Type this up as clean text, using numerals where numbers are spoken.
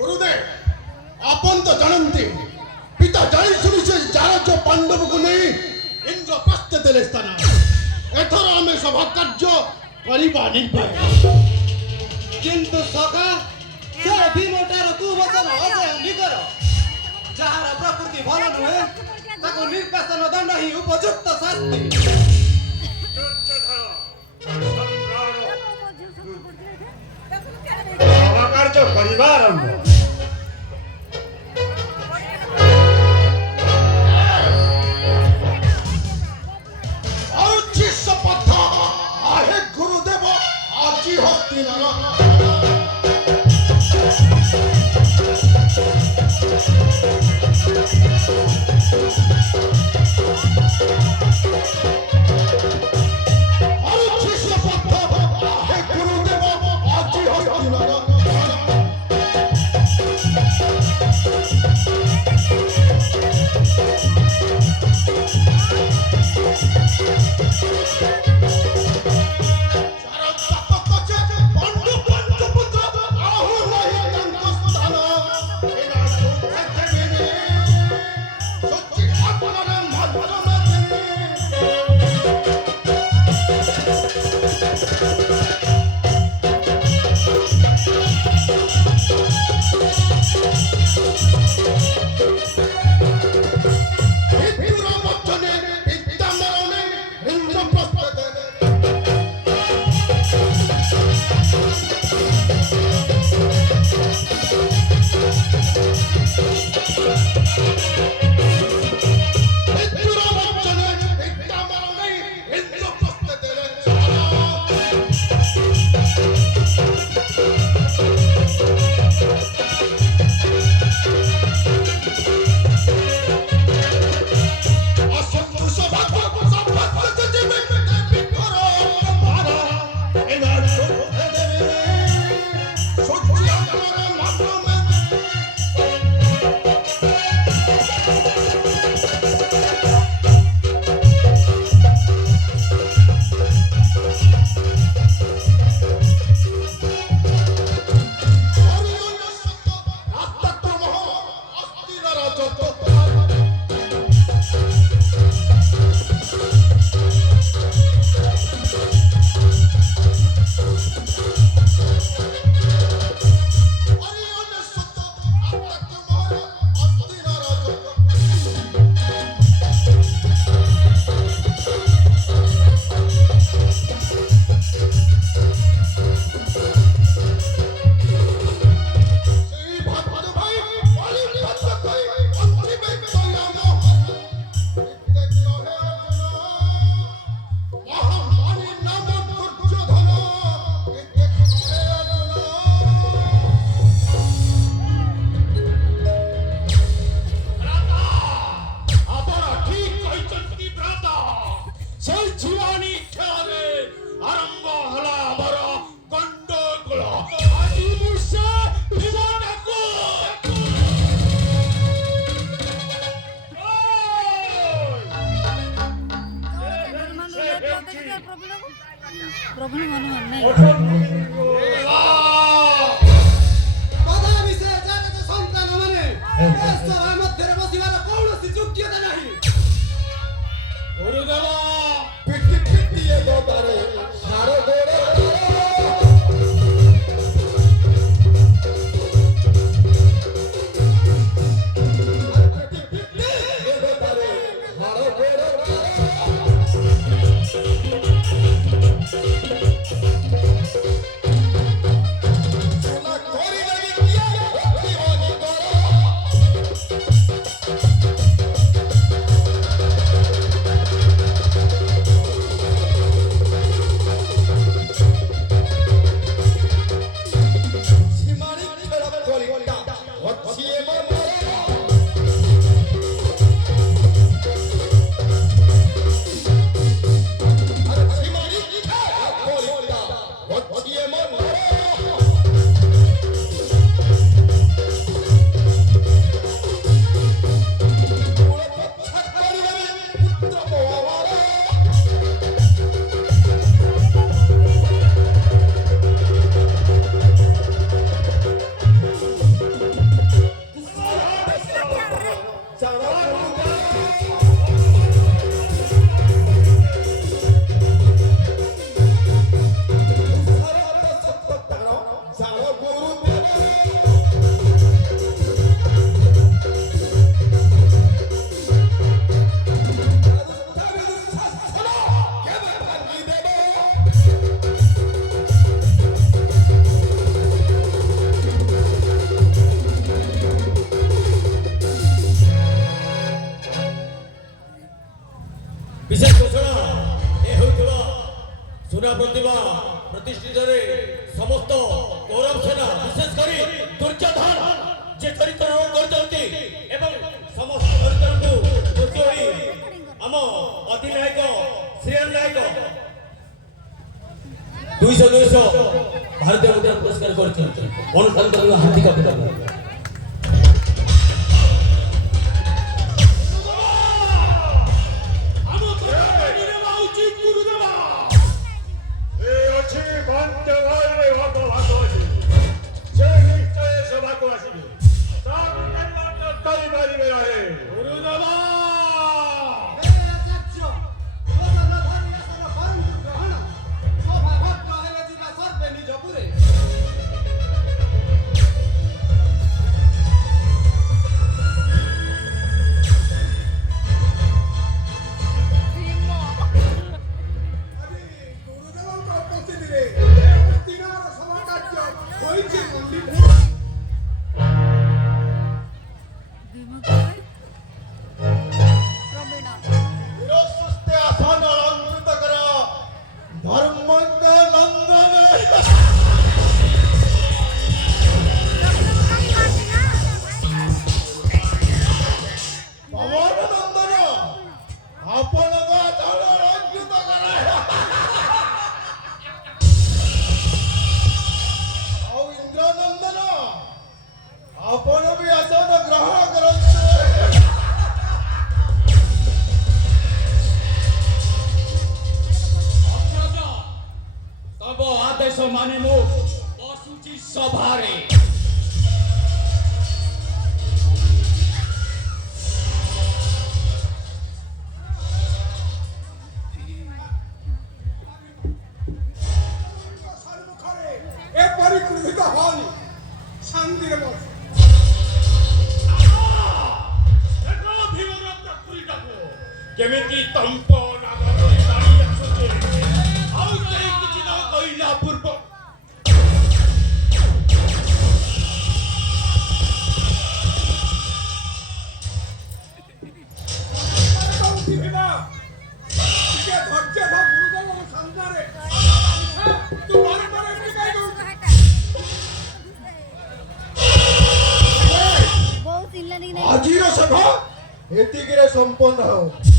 गुरुदेव, आपण तर जाणते पिता जाणीसुनीचे जाराच्या पांडवକୁ ନେଇ ଇନ୍ଦ୍ରପ୍ରସ୍ଥ ଦେଲେ ସ୍ଥାନ। ଏଥର ଆମେ ସଭା କାର୍ଯ୍ୟ କରିବା ନିର୍ଭୟ। କିନ୍ତୁ ସଖା ସେ ଭୀମଟାର କୁବଚନ ଅସହ୍ୟ ନିକର। ଯାହାର ପ୍ରକୃତି ଭଲ ନୁହେଁ ତାକୁ ନିର୍ବାସନ ଦଣ୍ଡ ହିଁ ଉପଯୁକ୍ତ ଶାସ୍ତି। କାର୍ଯ୍ୟ କରିବା ଆରମ୍ଭ। ପ୍ରତିଷ୍ଠିତରେ ସମସ୍ତ ଗୌରବ ସେନା ବିଶେଷ କରି ଦୁର୍ଯ୍ୟୋଧନ ଯେ ଚରିତ୍ର କରିଛନ୍ତି ଏବଂ ସମସ୍ତ ଚରିତ୍ରକୁ ଖୁସି ହୋଇ ଆମ ଅଧିନାୟକ ଶ୍ରୀରାମ ନାୟକ 200 ଭାରତୀୟ ମୁଦ୍ରା ପୁରସ୍କାର କରିଛନ୍ତି ଅନୁଷ୍ଠାନ କରିବା ହାର୍ଦ୍ଦିକ ଅଭିନନ୍ଦନ। ଏ ଅଛି ବନ୍ଧୁଗଣରେ ଭାଗ ଅଛି ସେ ନିଶ୍ଚୟ ସଭାକୁ ଆସିବେ ତା ବିନା କରିପାରିବେ ନାହିଁ। ହେ ଆଚାର୍ଯ୍ୟ, ଭୋଜନ ଧରି ଆସନ କରନ୍ତୁ ଗ୍ରହଣ। ସଭା ଭଗ୍ନ ହେଲେ ଯିବା ସର୍ବେ ନିଜ ପୁରେ। ସୁସ୍ଥେ ଆସନ ଅଳଙ୍କୃତ କର ଧର୍ମଙ୍କ ନନ୍ଦନ ପବନ ନନ୍ଦନ ଆପଣଙ୍କ ଆସନ ଅଳଙ୍କୃତ କର ଆଉ ଇନ୍ଦ୍ର ନନ୍ଦନ ଆପଣ ବି ଆସନ ଗ୍ରହଣ କରନ୍ତୁ। ତବ ଆଦେଶ ମାନି ମୁଁ ବସୁଛି ସଭାରେ। ଏପରି କ୍ରୋଧିତ ହନି, ଶାନ୍ତିରେ ବସ। କେମିତି ତମ୍ପ ନାଗ କରି ଦାଡ଼ି ଆସୁଛି ଆଉ କେହି କିଛି ନ କହିଲା ପୂର୍ବ ଆଜିର ସଭା ଏତିକିରେ ସମ୍ପନ୍ନ ହଉ।